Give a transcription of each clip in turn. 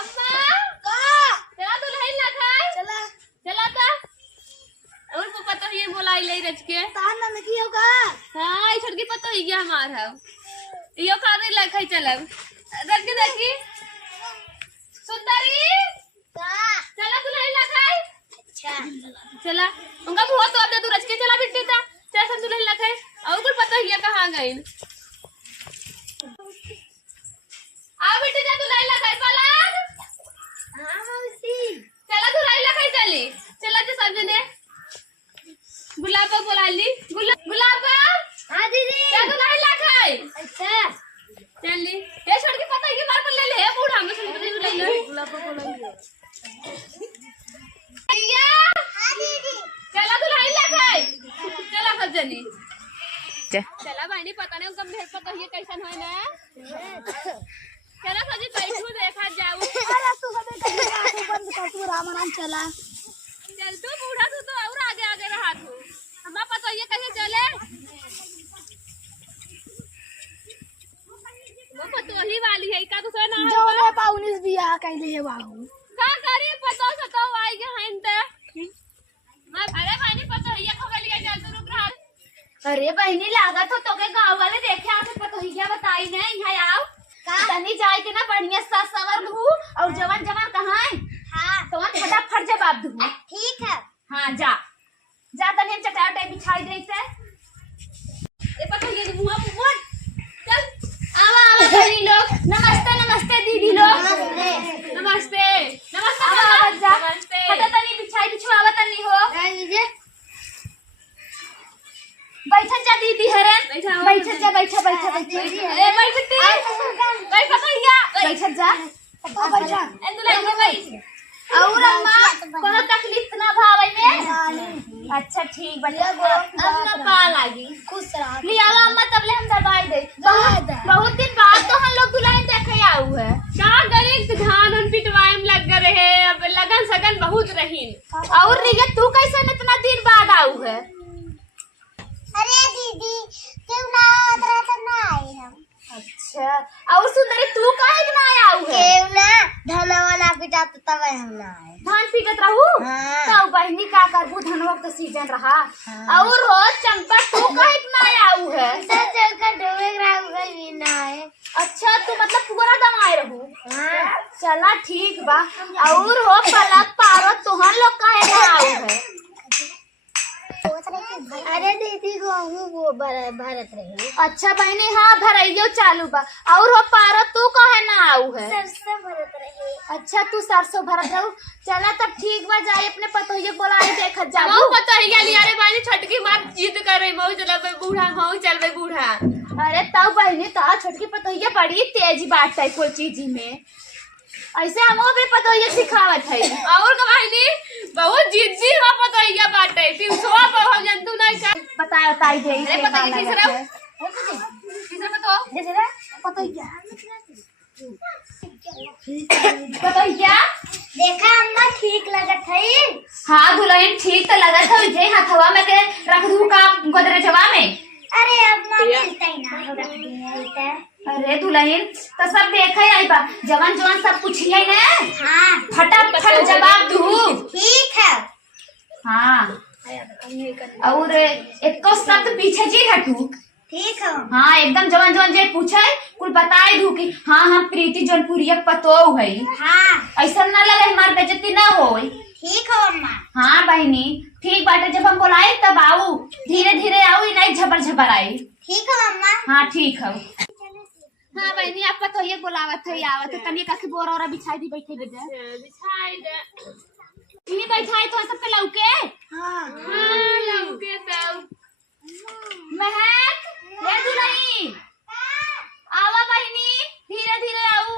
अम्मा चला तू लहई ना खाए चला चला ता और को पता ये बोलाई ले रच के ताना नहीं होगा। हां ई छोटकी पता ही गया हमार है यो खाने ला खाई चलब रख के देखी सुंदरी चला तू लहई ना खाए अच्छा चला उनका बहुत तो अब तू रच के चला बिट्टी ता चल सब तू लहई ना खाए और को पता ही कहां गई आ बेटी जा तू लहई ना खाए पलक हां मौसी चला तू लहई ना खाए चली चला ते सब जने गुलाबा बोला ली गुलाबा हां दीदी क्या तू लहई ना खाए अच्छा चली ये छोड़ के पता है कि बार पर ले ले बूढ़ा में सुन के ले ले गुलाबा बोला भैया हां दीदी चला तू लहई ना खाए चला सब जने चला भाई नहीं पता नहीं उनका मेरे पता ये कैसन है ना चला सजी बैठू देखा जाऊ अरे तू हमें कहीं बंद कर तू राम राम चला चल तू बूढ़ा तू तो और आगे आगे रहा तू हमारा पता ये कैसे चले वो पतो ही वाली है का दूसरा ना जो ले पाउनिस बियाह कैले है बाबू का करे पतो सतो आई के हैं ते मैं अरे भाई नहीं पता ये खबर लिया चल तू रुक रहा अरे बहनी लागत हो तो के गांव वाले देखे आके पतो ही क्या बताई ना यहाँ आओ तनी जाए के ना बढ़िया सा सवर लू और जवान जवान कहाँ है हाँ तो फटाफट जवाब दू ठीक है हाँ जा जा तनी चटाई बिछाई दे से ये पता ये मुंह मुंह चल आवा आवा बहनी लोग नमस्ते नमस्ते दीदी लोग नमस्ते नमस्ते आवा जा नमस्ते हटा तनी बिछाई बिछवावा तनी हो बैठन जा दीदी हरन बैठन जा बैठा बैठा अरे भाई बिट्टी भाई पता ही क्या बैठन जा बैठा ए तू ले भाई और अम्मा कोनो तकलीफ ना भावई में अच्छा ठीक बढ़िया अब ना पा लागी खुश रह लिया अम्मा तब ले हम दवाई दे बहुत दिन बाद तो हम लोग दुल्हन देखे आऊ है का गरीब धान उन पिटवाए में लग रहे अब लगन सगन बहुत रहीन और रिगे तू कैसे इतना दिन बाद आऊ है अरे दीदी क्यों ना उतरा तो ना आए हम। अच्छा और सुंदरी तू काहे ना आऊ है क्यों ना धना वाला पिटा तो तब हम ना आए। धान पीटत रहू हाँ। तो बहनी का करबू धनवा तो सीजन रहा हाँ। और हो चंपा तू काहे ना आऊ है सर चलकर डूबे ग्राम का भी ना आए। अच्छा तू मतलब पूरा दम आए रहू हाँ। चला ठीक बा और हो पलक पारो तुहन लोग काहे ना आऊ है अरे दीदी वो भरत रही अच्छा बहनी हाँ भरइयो चालू बा और हो पारो तू काहे ना आऊ है सरसों भरत रही। अच्छा तू सरसों भरत रहू चला तब ठीक बा जाए अपने पतोहिए बोलाई देखत जा मऊ पता ही गया अरे भाई छटकी मार जिद कर रही मऊ चलबे बूढ़ा मऊ चलबे बूढ़ा अरे तब बहनी तो छोटकी पतोहिए बड़ी तेज बात है कोई चीज में ऐसे हमो भी पतोहिए सिखावत है और कमाईनी बहुत जिद्दी हो पता ही क्या बात है 300 पर जंतु नहीं का बताई दे अरे पता ही तीसरा तीसरा बताओ जैसे पतोहिया पतोहिया देखा अम्मा ठीक लगत है। हाँ दुल्हन ठीक तो लगत है जे हथवा में के रख दू का गोदरेजवा में अरे अब ना मिलता ही ना रख दिया अरे दुल्हन तो सब देखे आई बा जवान जवान सब पूछिए ना हाँ फटाफट जवाब दू ठीक है। हाँ और एक शब्द पीछे जी हटू ठीक है हाँ एकदम जवान जवान जे पूछे कुल बताए दू कि हाँ हम प्रीति जौनपुरिया पतो है हाँ ऐसा ना लगे हमार बेइज्जती ना हो ठीक है अम्मा। हाँ बहनी ठीक बाटे जब हम बोलाए तब आऊ धीरे धीरे आऊ नहीं झबर झबर आई ठीक है अम्मा। हाँ ठीक है हाँ बहनी आपका तो ये बोलावत है आवत है तनी का बोरा और बिछाई दी बैठे बेजा बिछाई दे इन्हीं बैठाई तो सब पे लौके हाँ हां लौके तो महक ले तू नहीं आवा बहनी धीरे धीरे आऊ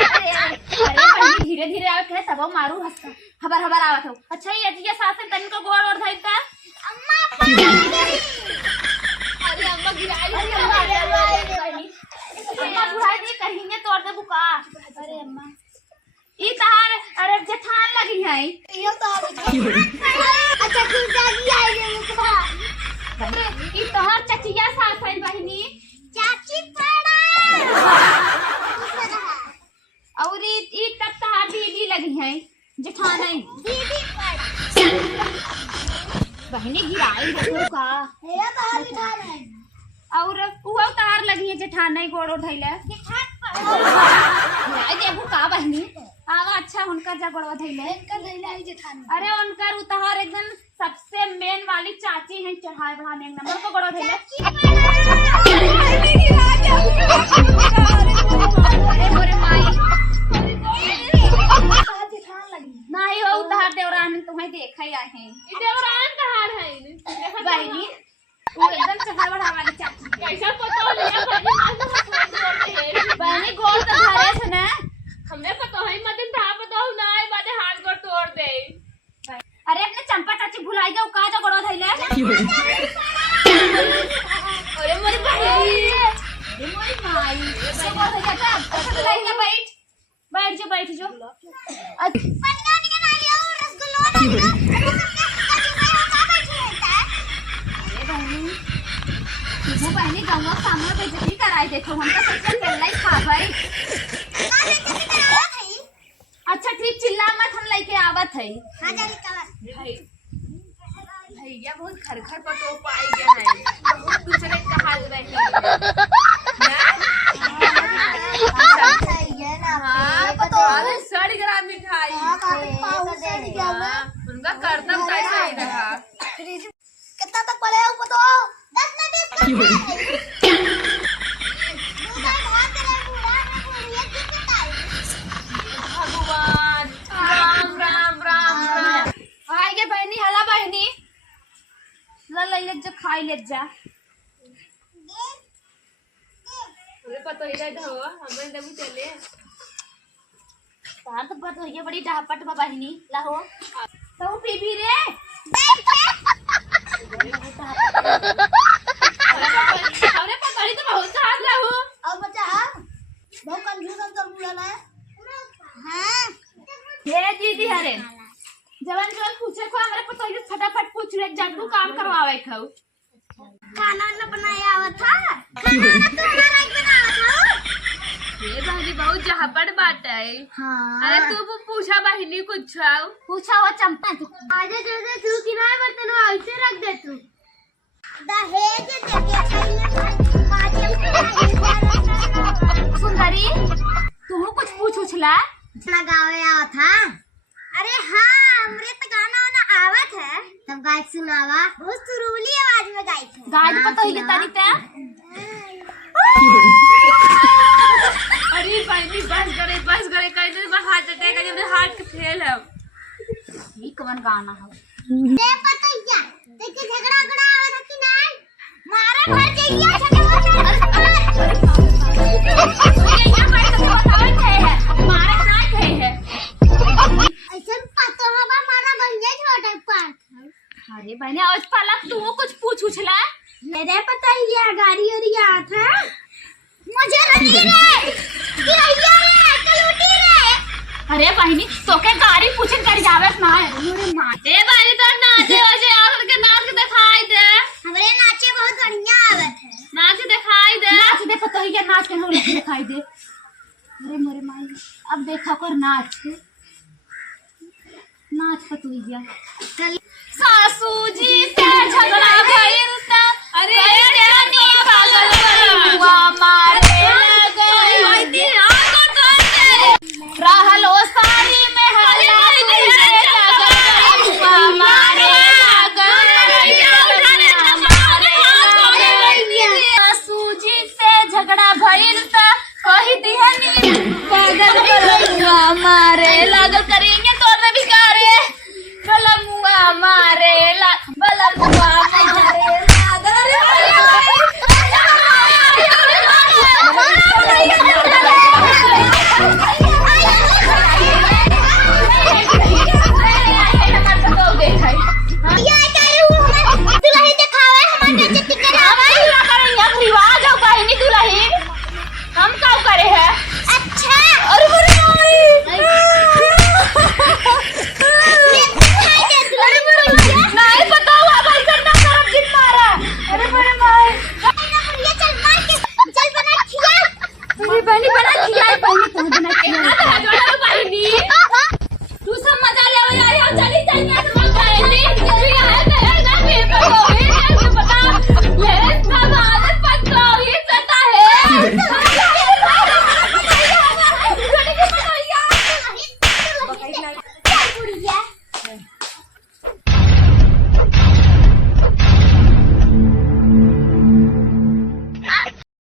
अरे धीरे धीरे आवे के तब मारू हंस हबर हबर आवत हो अच्छा ये सास तन को गोड़ और धइता अम्मा अरे अम्मा गिराई अम्मा बुढ़ाई दी कहीं तोड़ दे बुका अरे अम्मा ई तार अरे जेठान लगी है यो तो अच्छा तू जागी आई रे मुकबा ई तोहर चचिया सास है बहनी चाची और उहो तार लगी है जेठान नहीं गोड़ उठैले आई देखो का बहनी आवा अच्छा उनका जा गोड़वा धैले अरे उनकर उतार एकदम सबसे मेन वाली चाची है चढ़ाए बढ़ाने एक नंबर को गोड़वा धैले अरे मोरे माई नहीं हो उतार देवरान तुम्हें देखा ही आए हैं देवरान कहाँ है बहनी वो एकदम चढ़ाए बढ़ाने वाली चाची कैसा पता हो लिया बहनी गोड़ तो धरे से ना हमने पता है मत था पता हो ना है बाते हाथ गोड़ तोड़ दे अरे अपने चंपा चाची भुलाई गए का जा गोड़ा धैले अरे मोरी बहनी मोरी माई सब हो जाता अच्छा तो लाइन में बैठ जो वो बहनी गाँव सामने बेइज्जती कराई देखो हम तो सबसे पहले ही खा भाई अच्छा ठीक चिल्ला मत हम लेके आवत है भैया बहुत खरखर पतो पाई गया है बहुत दूसरे का हाल रही अरे सड़ गया मिठाई उनका करतब कैसा ही रहा कितना तक पड़े हो पतो 10 में 20 भगवान राम राम राम राम आए गे बहनी हला बहनी ले जो खाई ले जा अरे पता ही रहता हो हमें देबू चले तार तो बात होई है बड़ी डाहपट बा बहनी लाहो तो पी भी रे अरे पता ही तो बहुत हाथ रहू और बच्चा बहुत कंफ्यूजन चल रहा है हां हे दीदी हरे जवन पूछे को हमरे पता है फटाफट पूछ ले जा तू काम करवावे खाऊ खाना न बनाया आवत था खाना तो हमारा एक बनावा था ये भाजी बहुत जहापड़ बात है हां अरे तू पूछा बहनी कुछ पूछा वो चंपा आजे दे दे तू किनारे बर्तन ऐसे रख दे तू दहेज दे के पहले माजे सुंदरी तू कुछ पूछला लगावे आवत था अरे हाँ हमरे तो गाना वाना आवत है तब गाय सुनावा बहुत सुरीली आवाज में गाई थे गाय पता ही तारी ते अरे बहनी बस करे कहते हाथ देते जब हाथ के फेल है ये कौन गाना है ते पता ही क्या देखे झगड़ा आवत है कि नहीं मारा घर जाइए झगड़ा मारे ना थे है ऐसे पता हवा मारा भैया छोटा पास अरे बहने आज पलक तू कुछ पूछला मेरे पता ही क्या गाड़ी और आता था मुझे लगी रे कि भैया रे कलूटी रे अरे बहनी तो के गाड़ी पूछन कर जावे ना अरे मां ए बहनी तो नाचे हो जे आकर के नाच के दिखाई दे हमरे नाचे बहुत बढ़िया आवत है नाच दिखाई दे नाच दे पता ही क्या नाच के हम दिखाई दे अरे मोरे माई अब देखा कर नाच पता ही क्या सासू जी से झगड़ा भइल त अरे